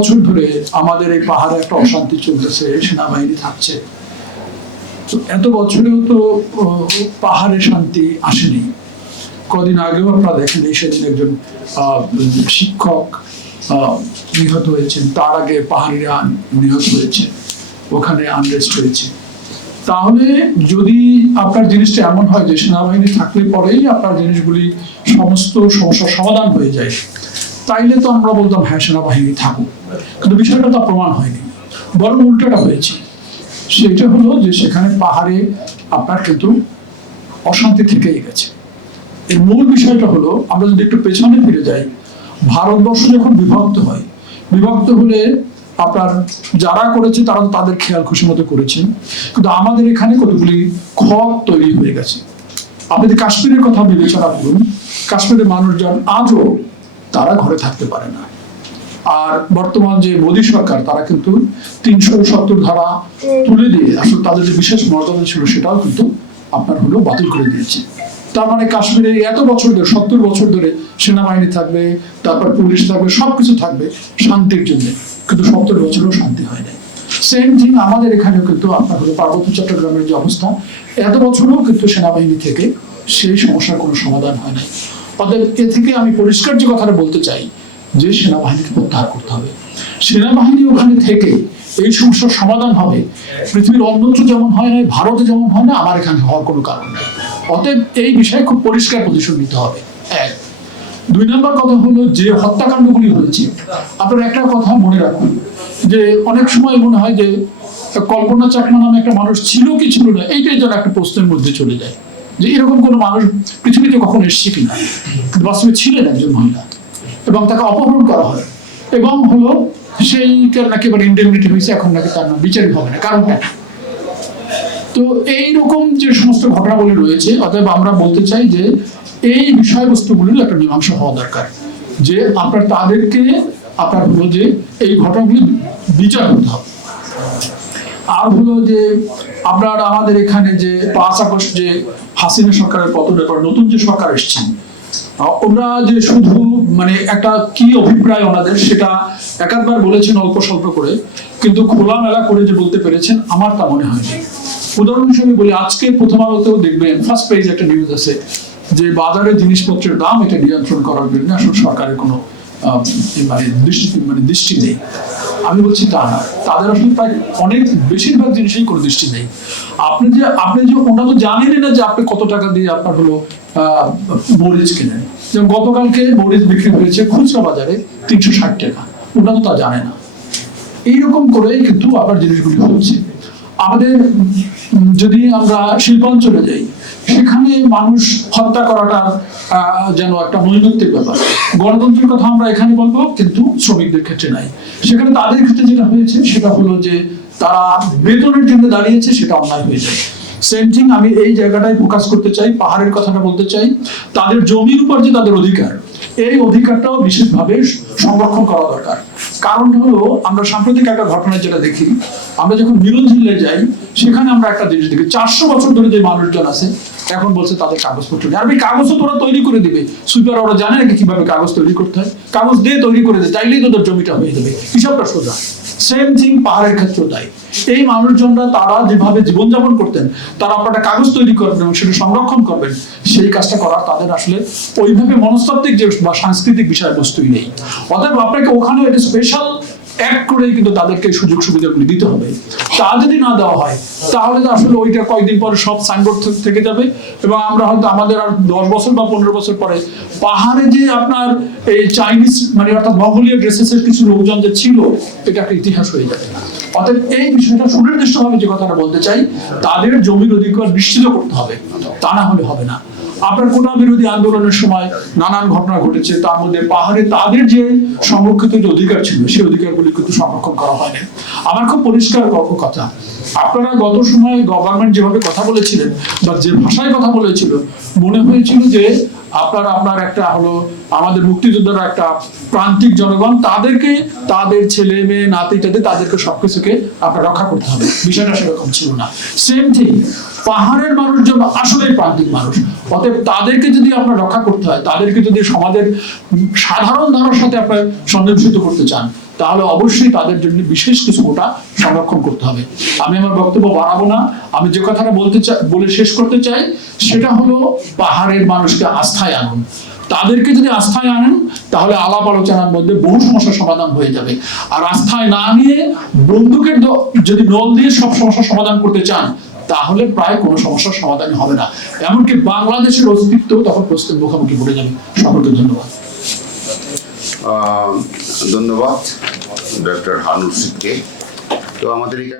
বছর ধরে আমাদের এই পাহাড়ে একটা অশান্তি চলতেছে, সেনাবাহিনী থাকছে। এত বছরেও তো পাহাড়ে শান্তি আসেনি। কদিন আগেও আপনারা দেখেন, এই সেদিন একজন শিক্ষক নিহত হয়েছেন। তার আগে পাহাড়িরা নিহত হয়েছে, ওখানে আনরেস্ট হয়েছে। তাহলে যদি আপনার জিনিসটা এমন হয় যে, সেনাবাহিনী থাকলে পরেই আপনার জিনিসগুলি সমস্ত সমস্যার সমাধান হয়ে যায়। তাইলে তো আমরা বলতাম হ্যাঁ সেনাবাহিনী থাকুক। কিন্তু বিষয়টা তো প্রমাণ হয়নি। বরং উল্টোটা হয়েছে। সেটা হলো যে সেখানে পাহাড়ে আপনার কিন্তু অশান্তি থেকেই গেছে। এর মূল বিষয়টা হলো, আমরা যদি একটু পেছনে ফিরে যাই, ভারতবর্ষ যখন বিভক্ত হয়, বিভক্ত হলে আপনার যারা করেছে, তারা তাদের খেয়াল খুশি মতো করেছেন। কিন্তু আমাদের এখানে কতগুলি ক্ষত তৈরি হয়ে গেছে। আপনি যদি কাশ্মীরের কথা বিবেচনা করুন, কাশ্মীরের মানুষজন আজও তারা ঘরে থাকতে পারে না। আর বর্তমান যে মোদী সরকার, তারা কিন্তু তিনশো সত্তর ধারা তুলে দিয়ে আসলে তাদের যে বিশেষ মর্যাদা ছিল, সেটাও কিন্তু আপনার হলো বাতিল করে দিয়েছে। তার মানে কাশ্মীরে এত বছর ধরে, সত্তর বছর ধরে সেনাবাহিনী থাকবে, তারপর পুলিশ থাকবে, সবকিছু থাকবে শান্তির জন্য। কিন্তু সত্তর বছরও শান্তি হয় নাই। সেম থিং আমাদের এখানেও কিন্তু আপনার হলো পার্বত্য চট্টগ্রামের যে অবস্থা, এত বছরও কিন্তু সেনাবাহিনী থেকে সেই সমস্যার কোনো সমাধান হয় নাই। অতএব এ থেকে আমি পরিষ্কার যে কথাটা বলতে চাই, যে সেনাবাহিনীকে প্রত্যাহার করতে হবে। সেনাবাহিনী ওখানে থেকে এই সমস্যার সমাধান হবে। পৃথিবীর অন্যত্র যেমন হয় না, ভারতে যেমন হয় না, আমার এখানে হওয়ার কোনো কারণ নেই। অতএব এই বিষয়ে খুব পরিষ্কার পজিশন নিতে হবে। এক। দুই নম্বর কথা হলো যে হত্যাকাণ্ডগুলি হয়েছে। আপনার একটা কথা মনে রাখুন, যে অনেক সময় মনে হয় যে কল্পনা চাকমা নামে একটা মানুষ ছিল কি ছিল না, এইটাই যেন একটা প্রশ্নের মধ্যে চলে যায়। যে এরকম কোনো মানুষ পৃথিবীতে কখনো এসছে কিনা বাস্তবে ছিলেন একজন মহিলা এবং তাকে অপহরণ করা হয় এবং হলো সেই নাকি এবার ইন্ডেমনিটি হয়েছে, এখন নাকি তার নাম বিচারিক হবে না, কারণটা? তো এইরকম যে সমস্ত ঘটনাগুলি রয়েছে, অতএব আমরা বলতে চাই যে এই বিষয়বস্তুগুলির একটা মীমাংসা হওয়া দরকার, যে আপনার তাদেরকে আপনার হলো যে এই ঘটনাগুলি বিচার করতে হবে আর হলো যে আপনার আমাদের এখানে যে পাঁচ আগস্ট যে হাসিনা সরকারের পতনের পর নতুন যে সরকার এসছেন যে শুধু মানে একটা কি অভিপ্রায় ওনাদের সেটা একাধবার বলেছেন অল্প স্বল্প করে, কিন্তু করে যে বলতে পেরেছেন, আমার তা মনে হয়নি উদাহরণ হিসেবে বলি, আজকে প্রথম আলোতেও দেখবেন ফার্স্ট পেজ একটা নিউজ আছে যে বাজারে জিনিসপত্রের দাম এটা নিয়ন্ত্রণ করার জন্য আসলে সরকারের কোনো মানে দৃষ্টি মানে দৃষ্টি নেই। আমি বলছি তা না। তাদের আসলে প্রায় অনেক বেশিরভাগ জিনিসেই কোনো দৃষ্টি নেই। আপনি যে আপনি যে, ওনারা তো জানেনই না যে আপনি কত টাকা দিয়ে আপনার হলো মরিচ কেনেন। যেমন গতকালকে মরিচ বিক্রি হয়েছে খুচরা বাজারে তিনশো ষাট টাকা। ওনারা তো তা জানে না। এইরকম করেই কিন্তু আবার জিনিসগুলি হচ্ছে। আমাদের যদি আমরা শিল্পাঞ্চলে যাই মানুষ হত্যা করাটা যেন একটা নৈমিত্তিক ব্যাপার। গণতন্ত্রের কথা আমরা এখানে বলব, কিন্তু শ্রমিকদের ক্ষেত্রে নাই। সেখানে তাদের ক্ষেত্রে যেটা হয়েছে, সেটা হলো যে তারা বেতনের জন্য দাঁড়িয়েছে, সেটা অন্যায় হয়ে যায়। সেম থিং আমি এই জায়গাটায় ফোকাস করতে চাই, পাহাড়ের কথাটা বলতে চাই। তাদের জমির উপর যে তাদের অধিকার, এই অধিকারটাও বিশেষভাবে সংরক্ষণ করা দরকার। কারণ হলো, আমরা সাম্প্রতিক একটা ঘটনা যেটা দেখি, আমরা যখন মিলন জিল্লায় যাই, সেখানে আমরা একটা জিনিস দেখি, চারশো বছর ধরে যে মানুষজন আছে এখন বলছে তাদের কাগজপত্র আর ওই কাগজও তোরা তৈরি করে দিবে। সুইপার ওরা জানে নাকি কীভাবে কাগজ তৈরি করতে হয়। কাগজ দিয়ে তৈরি করে দেয় তাইলেই তোদের জমিটা হয়ে যাবে। হিসাবটা সোজা। সেম থিং পাহাড়ের ক্ষেত্রেও তাই। এই মানুষজনরা, তারা যেভাবে জীবনযাপন করতেন, তারা আপনারা কাগজ তৈরি করবেন এবং সেটা সংরক্ষণ করবেন, সেই কাজটা করার তাদের আসলে ওইভাবে মনস্তাত্ত্বিক যে বা সাংস্কৃতিক বিষয়বস্তুই নেই। অতএব আপনাকে ওখানে একটা স্পেশাল করেই কিন্তু তাদেরকে সুযোগ সুবিধাগুলি দিতে হবে। তা যদি না দেওয়া হয়, তাহলে তো আসলে ওইটা কয়েকদিন পরে সব সাইনবোর্ড থেকে যাবে এবং আমরা হয়তো আমাদের আর দশ বছর বা পনেরো বছর পরে পাহাড়ে যে আপনার এই চাইনিজ মানে অর্থাৎ মঙ্গোলীয় ড্রেসেসের কিছু লোকজন যে ছিল, এটা একটা ইতিহাস হয়ে যাবে। অতএব এই বিষয়টা সুনির্দিষ্টভাবে যে কথাটা বলতে চাই, তাদের জমির অধিকার নিশ্চিত করতে হবে। তা না হলে হবে না। আপনার কোটা বিরোধী আন্দোলনের সময় নানান ঘটনা ঘটেছে, তার মধ্যে পাহাড়ে তাদের যে সংরক্ষিত যে অধিকার ছিল, সেই অধিকারগুলি কিন্তু সংরক্ষণ করা হয়নি। আমার খুব পরিষ্কার কথা। আপনারা গত সময় গভর্নমেন্ট যেভাবে কথা বলেছিলেন বা যে ভাষায় কথা বলেছিল, মনে হয়েছিল যে আপনারা আপনার একটা হলো আমাদের মুক্তিযোদ্ধারা একটা প্রান্তিক জনগণ, তাদেরকে তাদের ছেলে মেয়ে, নাতি টাতি তাদেরকে সবকিছুকে আপনার রক্ষা করতে হবে। বিষয়টা সেরকম ছিল না। সেম থিং পাহাড়ের মানুষজন আসলে প্রান্তিক মানুষ। অতএব তাদেরকে যদি আপনার রক্ষা করতে হয়, তাদেরকে যদি সমাজের সাধারণ ধারার সাথে আপনার সংযোজিত করতে চান, তাহলে অবশ্যই তাদের জন্য বিশেষ কিছু কোটা সংরক্ষণ করতে হবে। আমি আমার বক্তব্য বাড়াবো না। আমি যে কথাটা বলতে চাই, বলে শেষ করতে চাই, সেটা হলো পাহাড়ের মানুষকে আস্থায় আনুন। তাদেরকে যদি আস্থায় আনেন, তাহলে আলাপ আলোচনার মধ্যে বহু সমস্যার সমাধান হয়ে যাবে। আর আস্থায় না নিয়ে বন্দুকের যদি নল দিয়ে সব সমস্যার সমাধান করতে চান, তাহলে প্রায় কোনো সমস্যার সমাধান হবে না। এমনকি বাংলাদেশের অস্তিত্ব তখন প্রশ্নের মুখোমুখি পড়ে যাবে। সকলকে ধন্যবাদ। ধন্যবাদ, ডক্টর হানুর সিংকে তো আমাদের এখানে